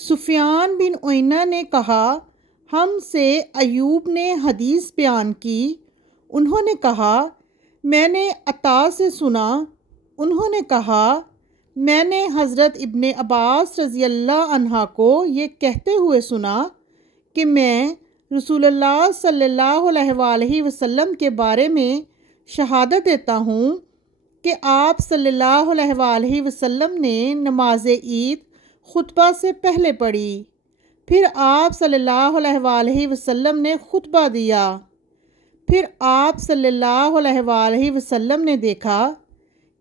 سفیان بن عیینہ نے کہا، ہم سے ایوب نے حدیث بیان کی، انہوں نے کہا میں نے عطا سے سنا، انہوں نے کہا میں نے حضرت ابن عباس رضی اللہ عنہ کو یہ کہتے ہوئے سنا کہ میں رسول اللہ صلی اللہ علیہ وآلہ وسلم کے بارے میں شہادت دیتا ہوں کہ آپ صلی اللہ علیہ وآلہ وسلم نے نماز عید خطبہ سے پہلے پڑھی، پھر آپ صلی اللہ علیہ وآلہ وسلم نے خطبہ دیا، پھر آپ صلی اللہ علیہ وآلہ وسلم نے دیکھا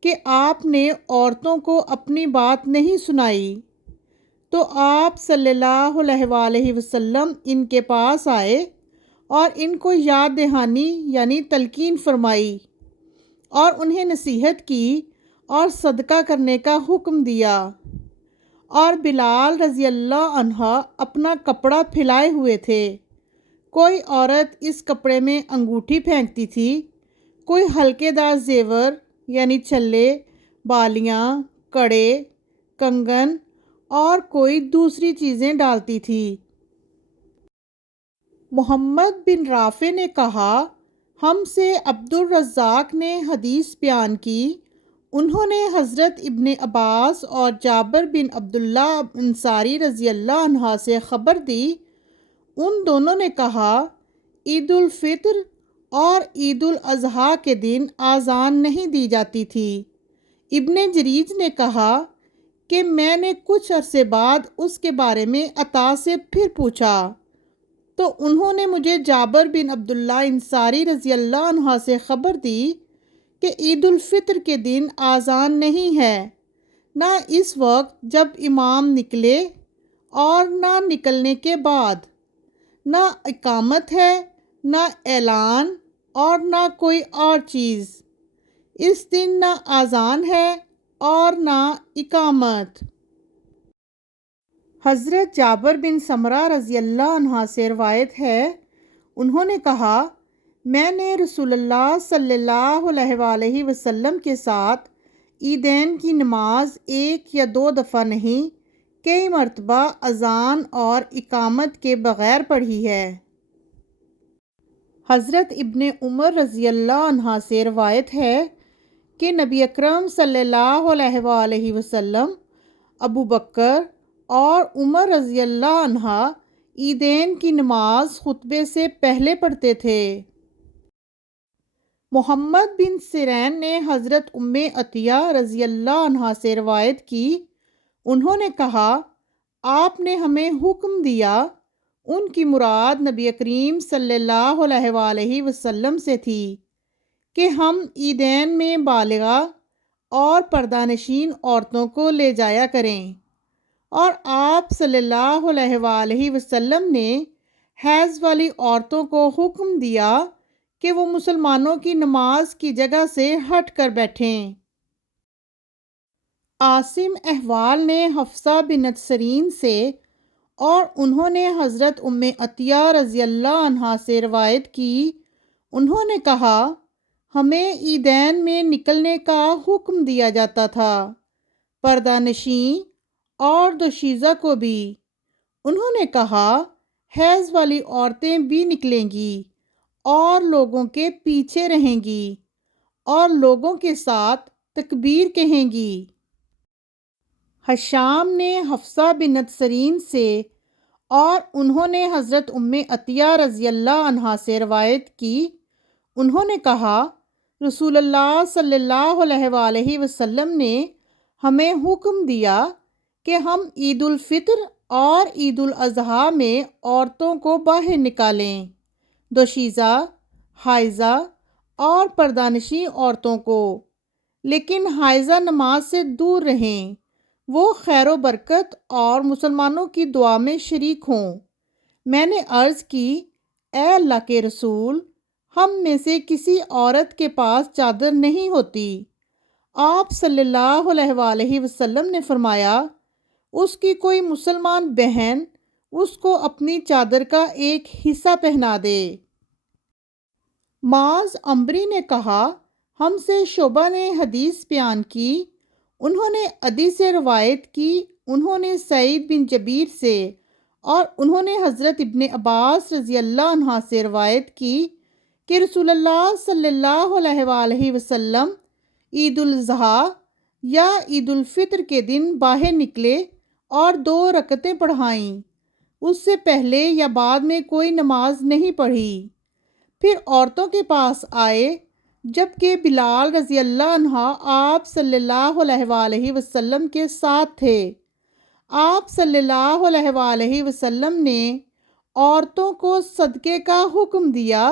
کہ آپ نے عورتوں کو اپنی بات نہیں سنائی، تو آپ صلی اللہ علیہ وآلہ وسلم ان کے پاس آئے اور ان کو یاد دہانی یعنی تلقین فرمائی اور انہیں نصیحت کی اور صدقہ کرنے کا حکم دیا، اور بلال رضی اللہ عنہ اپنا کپڑا پھیلائے ہوئے تھے، کوئی عورت اس کپڑے میں انگوٹھی پھینکتی تھی، کوئی ہلکے دار زیور یعنی چھلے، بالیاں، کڑے، کنگن اور کوئی دوسری چیزیں ڈالتی تھی۔ محمد بن رافع نے کہا، ہم سے عبد الرزاق نے حدیث بیان کی، انہوں نے حضرت ابن عباس اور جابر بن عبداللہ انصاری رضی اللہ عنہ سے خبر دی، ان دونوں نے کہا عید الفطر اور عید الاضحیٰ کے دن اذان نہیں دی جاتی تھی۔ ابن جریج نے کہا کہ میں نے کچھ عرصے بعد اس کے بارے میں عطا سے پھر پوچھا تو انہوں نے مجھے جابر بن عبداللہ انصاری رضی اللہ عنہ سے خبر دی کہ عید الفطر کے دن اذان نہیں ہے، نہ اس وقت جب امام نکلے اور نہ نکلنے کے بعد، نہ اقامت ہے، نہ اعلان اور نہ کوئی اور چیز، اس دن نہ اذان ہے اور نہ اقامت۔ حضرت جابر بن سمرہ رضی اللہ عنہ سے روایت ہے، انہوں نے کہا میں نے رسول اللہ صلی اللہ علیہ وآلہ وسلم کے ساتھ عیدین کی نماز ایک یا دو دفعہ نہیں، کئی مرتبہ اذان اور اقامت کے بغیر پڑھی ہے۔ حضرت ابن عمر رضی اللہ عنہ سے روایت ہے کہ نبی اکرم صلی اللہ علیہ وآلہ وسلم، ابو بکر اور عمر رضی اللہ عنہ عیدین کی نماز خطبے سے پہلے پڑھتے تھے۔ محمد بن سیرین نے حضرت ام عطیہ رضی اللہ عنہ سے روایت کی، انہوں نے کہا آپ نے ہمیں حکم دیا، ان کی مراد نبی کریم صلی اللہ علیہ وآلہ وسلم سے تھی، کہ ہم عیدین میں بالغہ اور پردہ نشین عورتوں کو لے جایا کریں، اور آپ صلی اللہ علیہ وآلہ وسلم نے حیض والی عورتوں کو حکم دیا کہ وہ مسلمانوں کی نماز کی جگہ سے ہٹ کر بیٹھیں۔ عاصم احوال نے حفصہ بنت سیرین سے اور انہوں نے حضرت ام عطیہ رضی اللہ عنہا سے روایت کی، انہوں نے کہا ہمیں عیدین میں نکلنے کا حکم دیا جاتا تھا، پردہ نشین اور دوشیزہ کو بھی۔ انہوں نے کہا حیض والی عورتیں بھی نکلیں گی اور لوگوں کے پیچھے رہیں گی اور لوگوں کے ساتھ تکبیر کہیں گی۔ ہشام نے حفصہ بنت سیرین سے اور انہوں نے حضرت ام عطیہ رضی اللہ عنہا سے روایت کی، انہوں نے کہا رسول اللہ صلی اللہ علیہ وآلہ وسلم نے ہمیں حکم دیا کہ ہم عید الفطر اور عید الاضحیٰ میں عورتوں کو باہر نکالیں، دوشیزہ، حائضہ اور پردہ نشین عورتوں کو، لیکن حائضہ نماز سے دور رہیں، وہ خیر و برکت اور مسلمانوں کی دعا میں شریک ہوں۔ میں نے عرض کی اے اللہ کے رسول، ہم میں سے کسی عورت کے پاس چادر نہیں ہوتی۔ آپ صلی اللہ علیہ وآلہ وسلم نے فرمایا اس کی کوئی مسلمان بہن اس کو اپنی چادر کا ایک حصہ پہنا دے۔ معاذ عنبری نے کہا ہم سے شعبہ نے حدیث بیان کی، انہوں نے عدی سے روایت کی، انہوں نے سعید بن جبیر سے اور انہوں نے حضرت ابن عباس رضی اللہ عنہ سے روایت کی کہ رسول اللہ صلی اللہ علیہ وآلہ وسلم عید الاضحیٰ یا عید الفطر کے دن باہر نکلے اور 2 رکعتیں پڑھائیں، اس سے پہلے یا بعد میں کوئی نماز نہیں پڑھی۔ پھر عورتوں کے پاس آئے جبکہ بلال رضی اللہ عنہ آپ صلی اللہ علیہ وآلہ وسلم کے ساتھ تھے۔ آپ صلی اللہ علیہ وآلہ وسلم نے عورتوں کو صدقے کا حکم دیا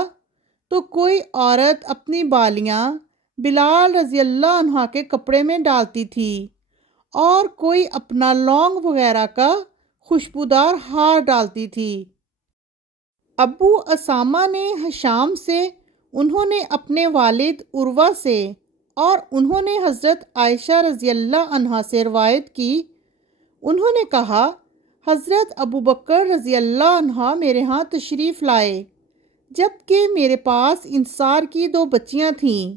تو کوئی عورت اپنی بالیاں بلال رضی اللہ عنہ کے کپڑے میں ڈالتی تھی اور کوئی اپنا لونگ وغیرہ کا خوشبودار ہار ڈالتی تھی۔ ابو اسامہ نے ہشام سے، انہوں نے اپنے والد عروہ سے اور انہوں نے حضرت عائشہ رضی اللہ عنہا سے روایت کی، انہوں نے کہا حضرت ابو بکر رضی اللہ عنہ میرے ہاں تشریف لائے جبکہ میرے پاس انصار کی 2 بچیاں تھیں،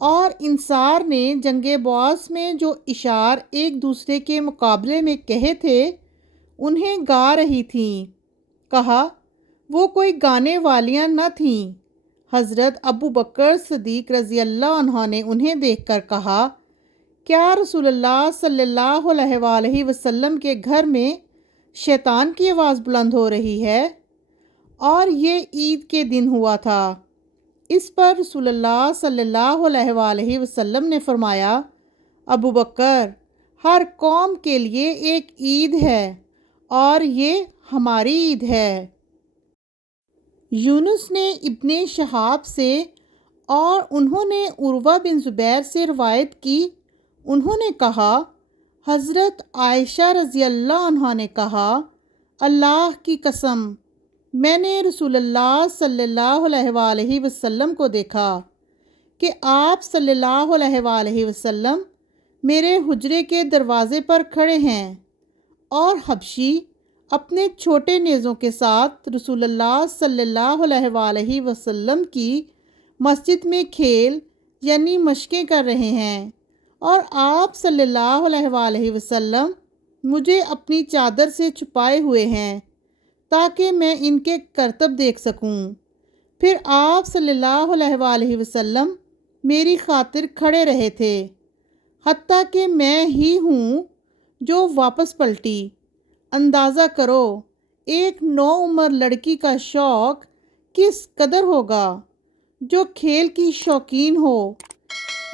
اور انصار نے جنگ بعث میں جو اشعار ایک دوسرے کے مقابلے میں کہے تھے انہیں گا رہی تھیں۔ کہا وہ کوئی گانے والیاں نہ تھیں۔ حضرت ابو بکر صدیق رضی اللہ عنہ نے انہیں دیکھ کر کہا کیا رسول اللہ صلی اللہ علیہ وآلہ وسلم کے گھر میں شیطان کی آواز بلند ہو رہی ہے؟ اور یہ عید کے دن ہوا تھا۔ اس پر رسول اللہ صلی اللہ علیہ وآلہ وسلم نے فرمایا ابو بکر، ہر قوم کے لیے ایک عید ہے اور یہ ہماری عید ہے۔ یونس نے ابن شہاب سے اور انہوں نے عروہ بن زبیر سے روایت کی، انہوں نے کہا حضرت عائشہ رضی اللہ عنہا نے کہا اللہ کی قسم میں نے رسول اللہ صلی اللہ علیہ وآلہ وسلم کو دیکھا کہ آپ صلی اللہ علیہ وآلہ وسلم میرے حجرے کے دروازے پر کھڑے ہیں اور حبشی اپنے چھوٹے نیزوں کے ساتھ رسول اللہ صلی اللہ علیہ وآلہ وسلم کی مسجد میں کھیل یعنی مشقیں کر رہے ہیں، اور آپ صلی اللہ علیہ وآلہ وسلم مجھے اپنی چادر سے چھپائے ہوئے ہیں تاکہ میں ان کے کرتب دیکھ سکوں۔ پھر آپ صلی اللہ علیہ وآلہ وسلم میری خاطر کھڑے رہے تھے حتیٰ کہ میں ہی ہوں جو واپس پلٹی۔ اندازہ کرو ایک نوعمر لڑکی کا شوق کس قدر ہوگا جو کھیل کی شوقین ہو،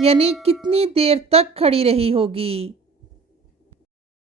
یعنی کتنی دیر تک کھڑی رہی ہوگی۔